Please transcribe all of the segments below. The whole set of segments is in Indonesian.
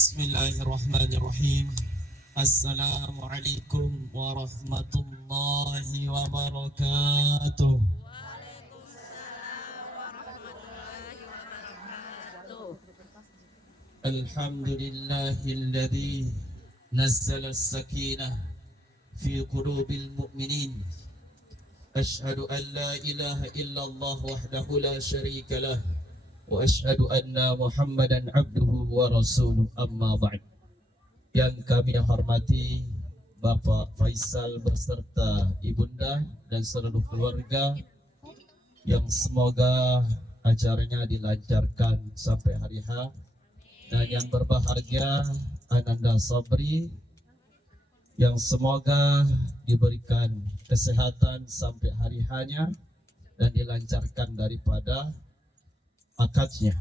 Bismillahirrahmanirrahim. Assalamualaikum warahmatullahi wabarakatuh. Alhamdulillahilladzi nazzala as-sakinah fi qulubil mu'minin. Ashhadu an la ilaha illallah wahdahu la syarika lah wa ashhadu anna Muhammadan abduhu wa rasuluh, amma ba'd. Yang kami hormati Bapak Faisal beserta Ibunda dan seluruh keluarga, yang semoga acaranya dilancarkan sampai hari H. Dan yang berbahagia Ananda Sabri, yang semoga diberikan kesehatan sampai hari H-nya dan dilancarkan daripada akadnya.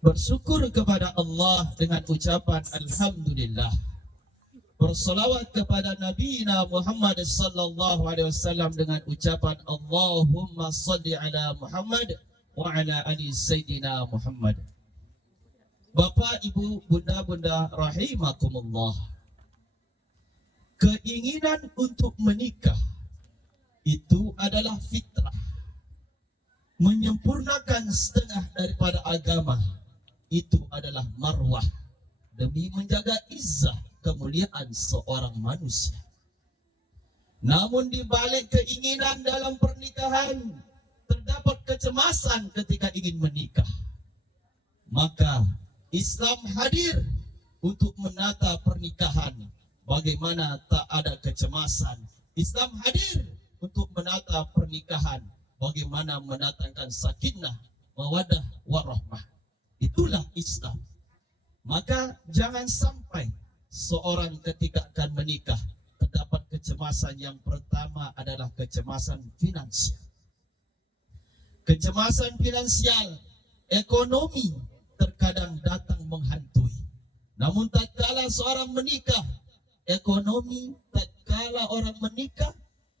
Bersyukur kepada Allah dengan ucapan Alhamdulillah. Bersolawat kepada Nabi Muhammad sallallahu alaihi wasallam dengan ucapan Allahumma salli ala Muhammad wa ala ali Sayyidina Muhammad. Bapak, Ibu, Bunda-bunda rahimakumullah. Keinginan untuk menikah itu adalah fitrah. Menyempurnakan setengah daripada agama itu adalah marwah, demi menjaga izzah kemuliaan seorang manusia. Namun di balik keinginan dalam pernikahan terdapat kecemasan ketika ingin menikah. Maka Islam hadir untuk menata pernikahan bagaimana tak ada kecemasan. Islam hadir untuk menata pernikahan bagaimana mendatangkan sakinah, mawaddah, warahmah. Itulah Islam. Maka jangan sampai seorang ketika akan menikah terdapat kecemasan. Yang pertama adalah kecemasan finansial. Kecemasan finansial, ekonomi terkadang datang menghantui. Namun tatkala seorang menikah, ekonomi tatkala orang menikah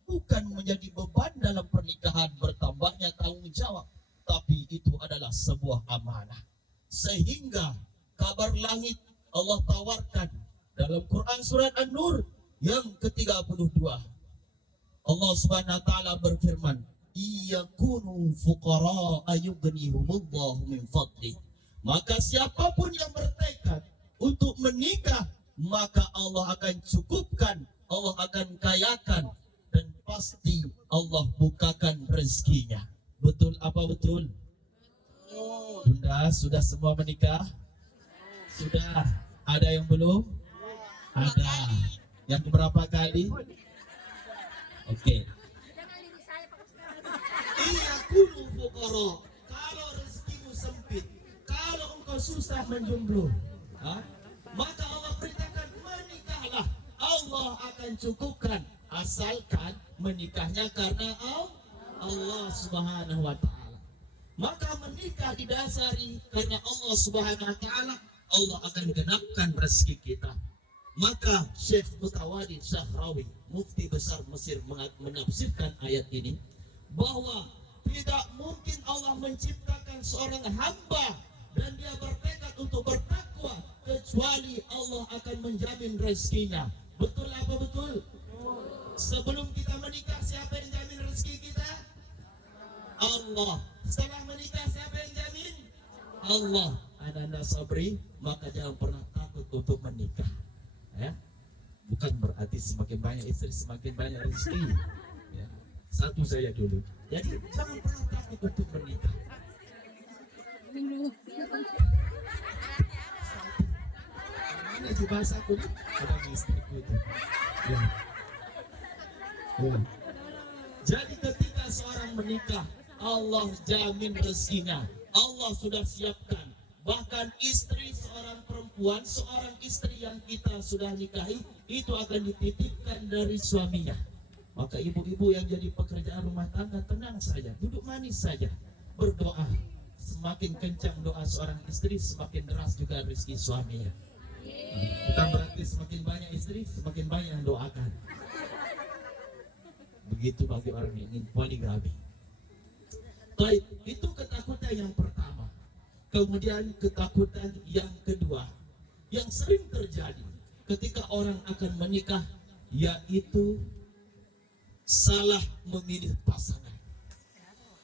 bukan menjadi beban dalam pernikahan, bertambahnya tanggung jawab, tapi itu adalah sebuah amanah. Sehingga kabar langit Allah tawarkan dalam Quran surat An-Nur yang ke-32. Allah Subhanahu wa taala berfirman, "Iyakunu fuqara ayughnihumullahu min fadli." Maka siapapun yang bertekad untuk menikah, maka Allah akan cukupkan, Allah akan kayakan, dan pasti Allah bukakan rezekinya. Betul apa betul? Bunda, sudah semua menikah? Sudah. Ada yang belum? Ada. Yang berapa kali? Oke. Iya kudu fuqara. Kalau rezekimu sempit, kalau engkau susah menjomblo, maka Allah perintahkan menikahlah. Allah akan cukupkan, asalkan menikahnya karena Allah Subhanahu wa taala. Maka menikah didasari karena Allah Subhanahu wa taala, Allah akan genapkan rezeki kita. Maka Syekh Mutawadi Syahrawi, mufti besar Mesir, menafsirkan ayat ini bahwa tidak mungkin Allah menciptakan seorang hamba dan dia bertekad untuk bertakwa kecuali Allah akan menjamin rezekinya. Betul apa betul? Sebelum kita menikah, siapa yang jamin rezeki kita? Allah. Setelah menikah, siapa yang jamin? Allah. Ananda Sabri, maka jangan pernah takut untuk menikah. Ya? Bukan berarti semakin banyak istri semakin banyak rezeki. Ya. Satu saya dulu. Jadi jangan pernah takut untuk menikah. Mana sih bahasaku? Ada istriku itu. Ya. Ya. Jadi ketika seorang menikah, Allah jamin rezekinya. Allah sudah siapkan. Bahkan istri seorang perempuan, seorang istri yang kita sudah nikahi, itu akan dititipkan dari suaminya. Maka ibu-ibu yang jadi pekerjaan rumah tangga, tenang saja, duduk manis saja, berdoa. Semakin kencang doa seorang istri, semakin deras juga rezeki suaminya. Bukan berarti semakin banyak istri, semakin banyak yang doakan. Begitu bagi orang yang ingin poligami. Baik, itu ketakutan yang pertama. Kemudian ketakutan yang kedua, yang sering terjadi ketika orang akan menikah, yaitu salah memilih pasangan.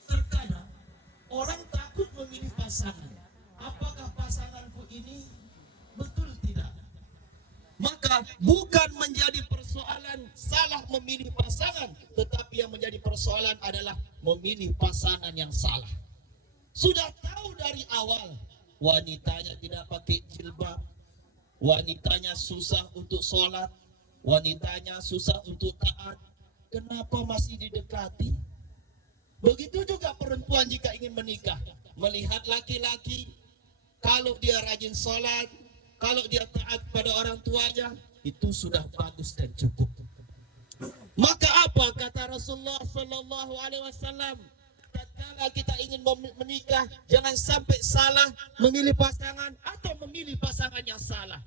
Terkadang orang takut memilih pasangan. Apakah pasanganku ini betul tidak? Maka bukan menjadi persoalan salah memilih pasangan, tetapi yang menjadi persoalan adalah memilih pasangan yang salah. Sudah tahu dari awal, wanitanya tidak pakai jilbab, wanitanya susah untuk sholat, wanitanya susah untuk taat, kenapa masih didekati? Begitu juga perempuan jika ingin menikah, melihat laki-laki, kalau dia rajin sholat, kalau dia taat pada orang tuanya, itu sudah bagus dan cukup. Maka apa kata Rasulullah Sallallahu Alaihi Wasallam? Tatkala kita ingin menikah, jangan sampai salah memilih pasangan atau memilih pasangan yang salah.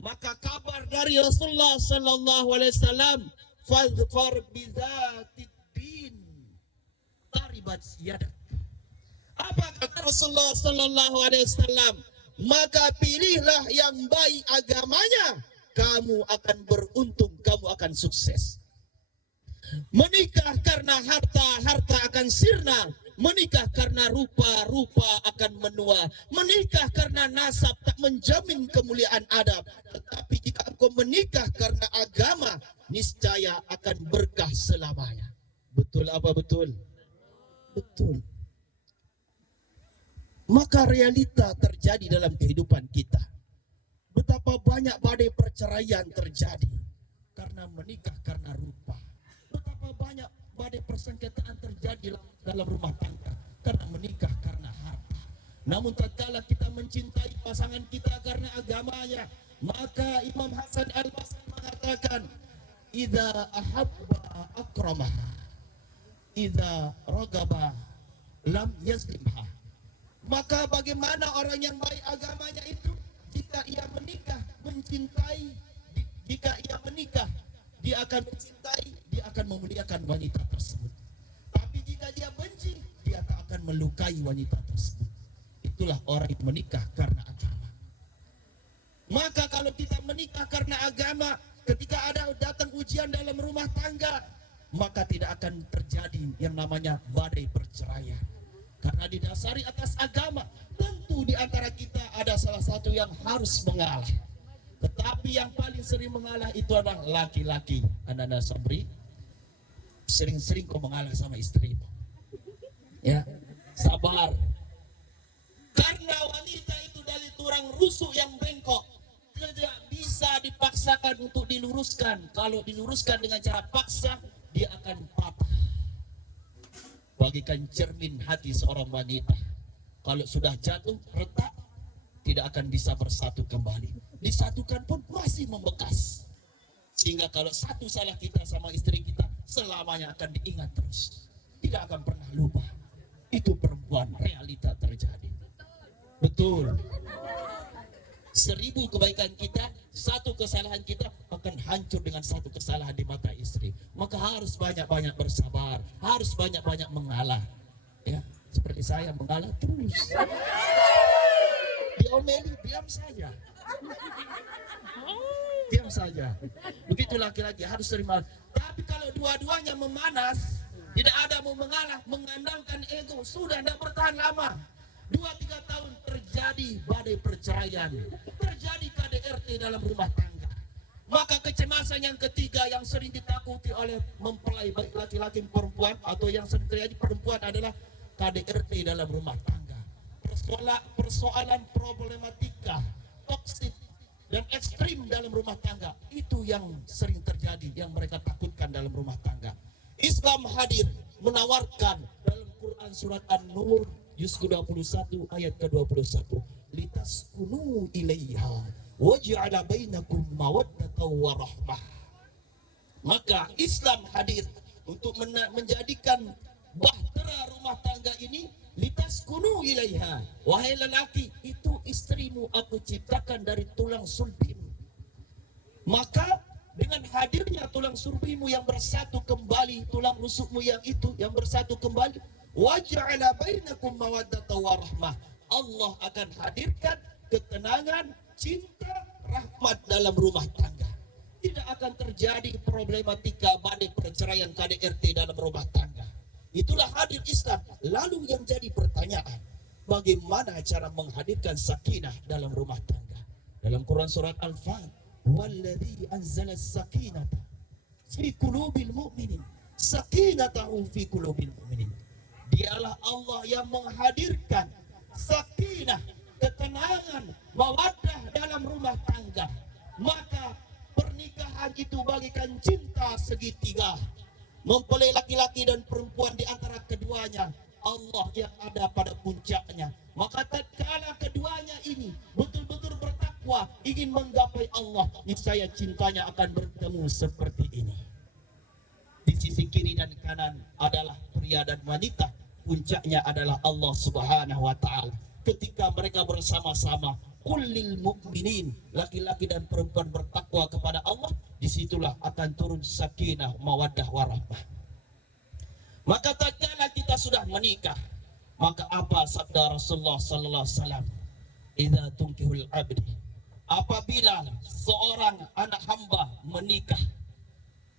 Maka kabar dari Rasulullah Sallallahu Alaihi Wasallam, fadfar bizatid din taribat yadak. Apa kata Rasulullah Sallallahu Alaihi Wasallam? Maka pilihlah yang baik agamanya, kamu akan beruntung, kamu akan sukses. Menikah karena harta, harta akan sirna. Menikah karena rupa, rupa akan menua. Menikah karena nasab tak menjamin kemuliaan adab. Tetapi jika engkau menikah karena agama, niscaya akan berkah selamanya. Betul apa betul? Betul. Maka realita terjadi dalam kehidupan kita. Betapa banyak badai perceraian terjadi karena menikah karena rupa. Betapa banyak badai persengketaan terjadi dalam rumah tangga karena menikah karena harta. Namun tatkala kita mencintai pasangan kita karena agamanya, maka Imam Hasan Al-Basri mengatakan, "Idza ahabba akramaha, idza ragaba lam yazlimha." Maka bagaimana orang yang baik agamanya itu jika ia menikah mencintai, jika ia menikah dia akan mencintai, dia akan memuliakan wanita tersebut. Tapi jika dia benci, dia tak akan melukai wanita tersebut. Itulah orang yang menikah karena agama. Maka kalau kita menikah karena agama, ketika ada datang ujian dalam rumah tangga, maka tidak akan terjadi yang namanya badai perceraian. Karena didasari atas agama, tentu di antara kita ada salah satu yang harus mengalah. Tetapi yang paling sering mengalah itu adalah laki-laki. Anda Sabri, sering-sering kau mengalah sama istrimu. Ya, sabar. Karena wanita itu dari tulang rusuk yang bengkok, tidak bisa dipaksakan untuk diluruskan. Kalau diluruskan dengan cara paksa, dia akan patah. Bagikan cermin hati seorang wanita. Kalau sudah jatuh, retak, tidak akan bisa bersatu kembali. Disatukan pun masih membekas. Sehingga kalau satu salah kita sama istri kita, selamanya akan diingat terus. Tidak akan pernah lupa. Itu perempuan, realita terjadi. Betul. 1000 kebaikan kita, satu kesalahan kita akan hancur dengan satu kesalahan di mata istri. Maka harus banyak-banyak bersabar, harus banyak-banyak mengalah. Ya, seperti saya mengalah terus. Diomeli, diam saja. Diam saja. Begitu laki-laki harus terima. Tapi kalau dua-duanya memanas, tidak ada mau mengalah, mengandalkan ego, sudah tidak bertahan lama. 2-3 tahun terjadi badai perceraian, terjadi KDRT dalam rumah tangga. Maka kecemasan yang ketiga yang sering ditakuti oleh mempelai baik laki-laki perempuan atau yang sering terjadi perempuan adalah KDRT dalam rumah tangga. Persoalan problematika, toksik dan ekstrim dalam rumah tangga, itu yang sering terjadi, yang mereka takutkan dalam rumah tangga. Islam hadir menawarkan dalam Quran surat An-Nur Juz ke-21 ayat ke-21, litaskunu ilaiha waj'ala bainakum mawaddatan wa rahmah. Maka Islam hadir untuk menjadikan bahtera rumah tangga ini, litaskunu ilaiha. Wahai lelaki, itu istrimu aku ciptakan dari tulang sulbimu. Maka dengan hadirnya tulang sulbimu yang bersatu kembali, tulang rusukmu yang itu yang bersatu kembali, waja'ala bainakum mawaddatan wa rahmah. Allah akan hadirkan ketenangan, cinta, rahmat dalam rumah tangga. Tidak akan terjadi problematika badai perceraian KDRT dalam rumah tangga. Itulah hadir Islam. Lalu yang jadi pertanyaan, bagaimana cara menghadirkan sakinah dalam rumah tangga? Dalam Quran surat Al-Fat, "Walladzi anzala as-sakinata fi qulubil mu'minin." Sakinatahu fi qulubil mu'minin. Dialah Allah yang menghadirkan sakinah, ketenangan, mawaddah dalam rumah tangga. Maka pernikahan itu bagikan cinta segitiga, mempelai laki-laki dan perempuan di antara keduanya. Allah yang ada pada puncaknya. Maka tatkala keduanya ini betul-betul bertakwa, ingin menggapai Allah, niscaya cintanya akan bertemu seperti ini. Di sisi kiri dan kanan adalah pria dan wanita, puncaknya adalah Allah Subhanahu wa ta'ala. Ketika mereka bersama-sama, kullil mu'minin, laki-laki dan perempuan bertakwa kepada Allah, disitulah akan turun sakinah, mawaddah, warahmah. Maka tatkala kita sudah menikah, maka apa sabda Rasulullah sallallahu alaihi wasallam? Idza tunkihul abdi, apabila seorang anak hamba menikah,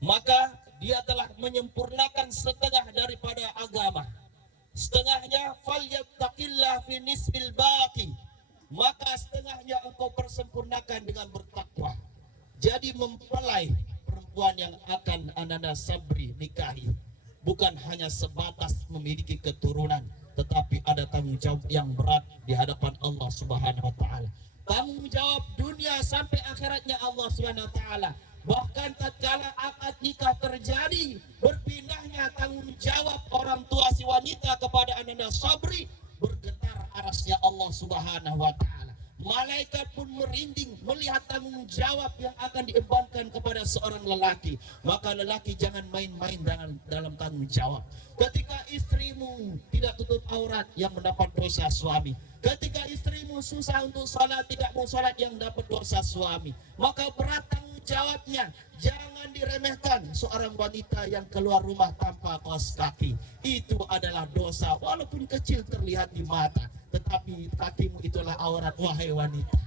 maka dia telah menyempurnakan setengah daripada agama. Setengahnya falyattaqillah fi nisbil baqi, maka setengahnya engkau persempurnakan dengan bertakwa. Jadi mempelai perempuan yang akan Ananda Sabri nikahi bukan hanya sebatas memiliki keturunan, tetapi ada tanggung jawab yang berat di hadapan Allah Subhanahu wa taala. Tanggung jawab dunia sampai akhiratnya Allah Subhanahu wa taala. Bahkan tatkala akad nikah terjadi, berpindahnya tanggung jawab orang tua si wanita kepada Ananda Sabri, bergetar arasnya Allah Subhanahu wa taala. Malaikat pun merinding melihat tanggung jawab yang akan diembankan kepada seorang lelaki. Maka lelaki jangan main-main dalam tanggung jawab. Ketika istrimu tidak tutup aurat, yang mendapat dosa suami. Ketika istrimu susah untuk salat, tidak mau salat, yang dapat dosa suami. Maka berat tanggung jawabnya. Jangan diremehkan seorang wanita yang keluar rumah tanpa kaos kaki. Itu adalah dosa, walaupun kecil terlihat di mata, tetapi kakimu itulah aurat, wahai wanita.